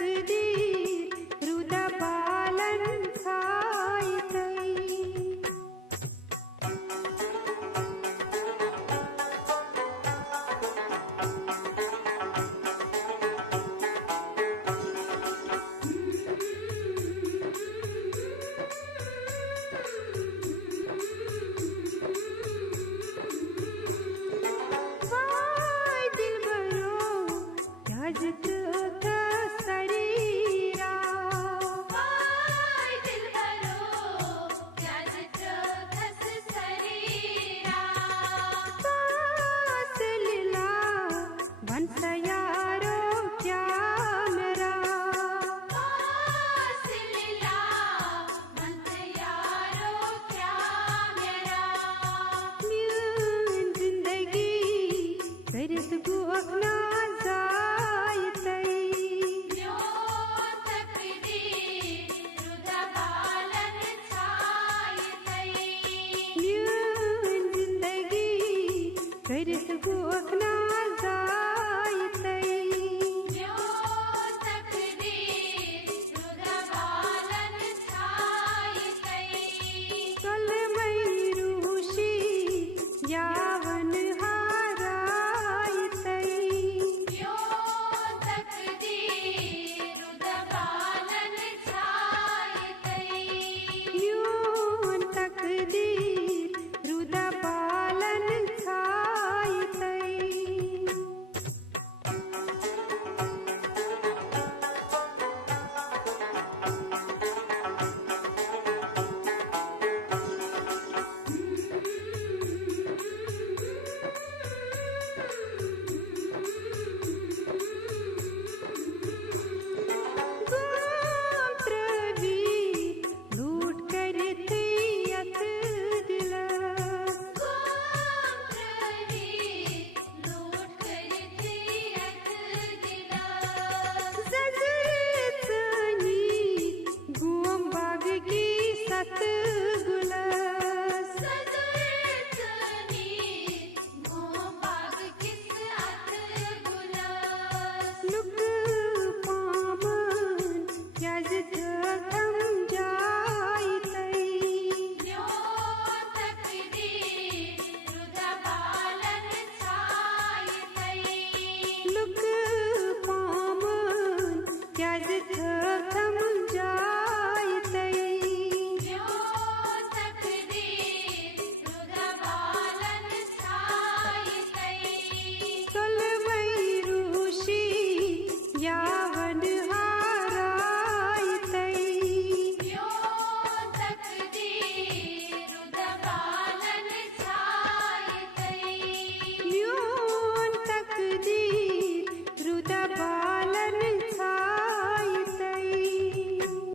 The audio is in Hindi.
तकदीर रुदा बालन खायतई वाय दिलबरो याजत शरीरा वाय दिलबरो याजत खस शरीरा पास लीला बंस यारो क्या मेरा पास लीला बंस यारो क्या मेरा म्यून जिंदगी दर्द को अपना जायतई म्यों तकदीर रुदा बालन छायतई म्यून जिंदगी दर्द को अपना जायतई म्यों तकदीर रुदा बालन छायतई कल मई रूशी यावन हारायतई म्यों तकदीर रुदा बालन छायतई म्यून तकदीर रुदा बालन छायतई गोत्रवी लूट कर तियत दिल गोत्रवी लूट कर तियत दिला जजरतनी गुम बाग की सत गुलस सजरतनी मोबाग किस अत गुलास लुक पामन याजत कम जायतई म्यों तकदीर रुदा बालन छायतई लुक पामन याजत